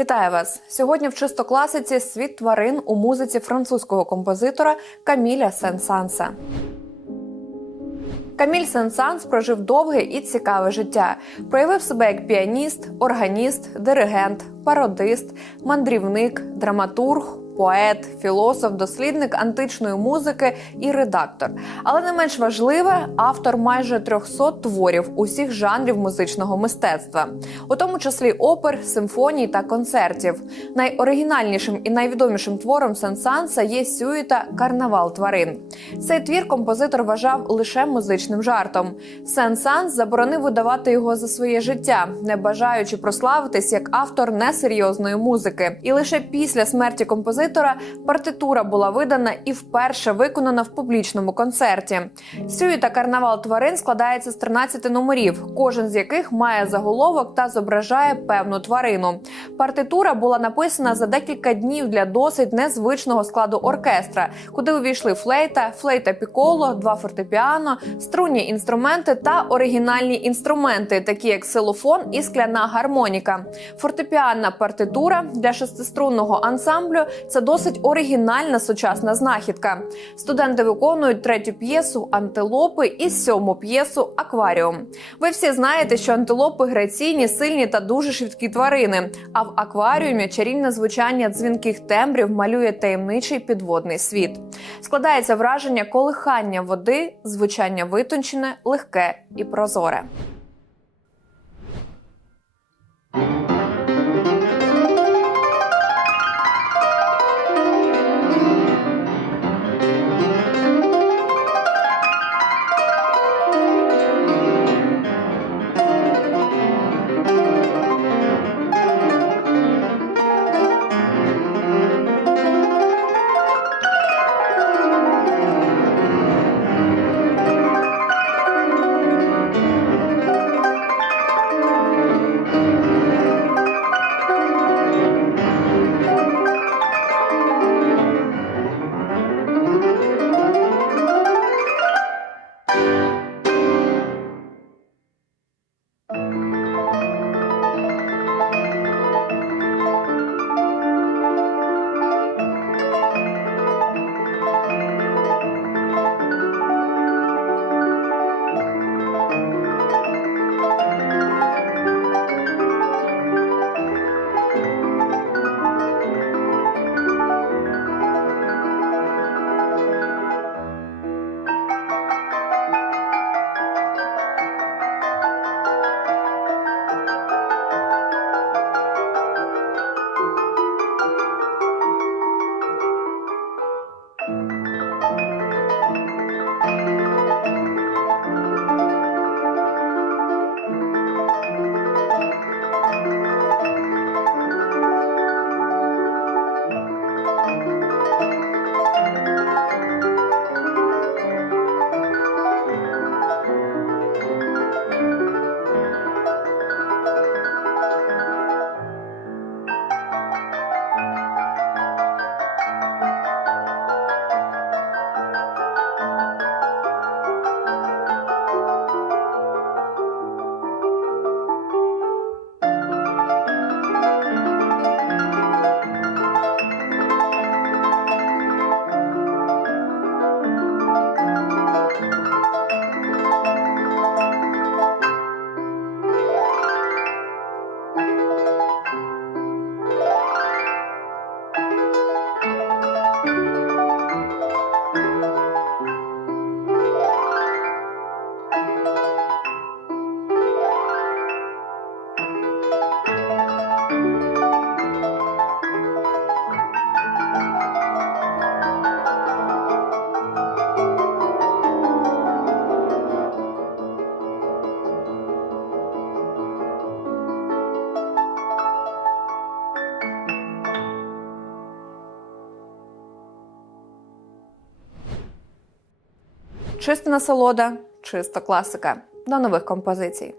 Вітаю вас сьогодні. В чисто класиці світ тварин у музиці французького композитора Каміля Сен-Санса. Каміль Сен-Санс прожив довге і цікаве життя. Проявив себе як піаніст, органіст, диригент, пародист, мандрівник, драматург. Поет, філософ, дослідник античної музики і редактор. Але не менш важливе автор майже 300 творів усіх жанрів музичного мистецтва, у тому числі опер, симфоній та концертів. Найоригінальнішим і найвідомішим твором Сен-Санса є сюїта Карнавал тварин. Цей твір композитор вважав лише музичним жартом. Сен-Санс заборонив видавати його за своє життя, не бажаючи прославитись як автор несерйозної музики. І лише після смерті композитора партитура була видана і вперше виконана в публічному концерті. Сюїта Карнавал тварин складається з 13 номерів, кожен з яких має заголовок та зображає певну тварину. Партитура була написана за декілька днів для досить незвичного складу оркестра, куди увійшли флейта, флейта піколо, два фортепіано, струнні інструменти та оригінальні інструменти, такі як силофон і скляна гармоніка. Фортепіанна партитура для шестиструнного ансамблю це досить оригінальна сучасна знахідка. Студенти виконують третю п'єсу антилопи і сьому п'єсу акваріум. Ви всі знаєте, що антилопи граційні, сильні та дуже швидкі тварини. А в акваріумі чарівне звучання дзвінких тембрів малює таємничий підводний світ. Складається враження колихання води, звучання витончене, легке і прозоре. Чиста насолода, чиста класика. До нових композицій.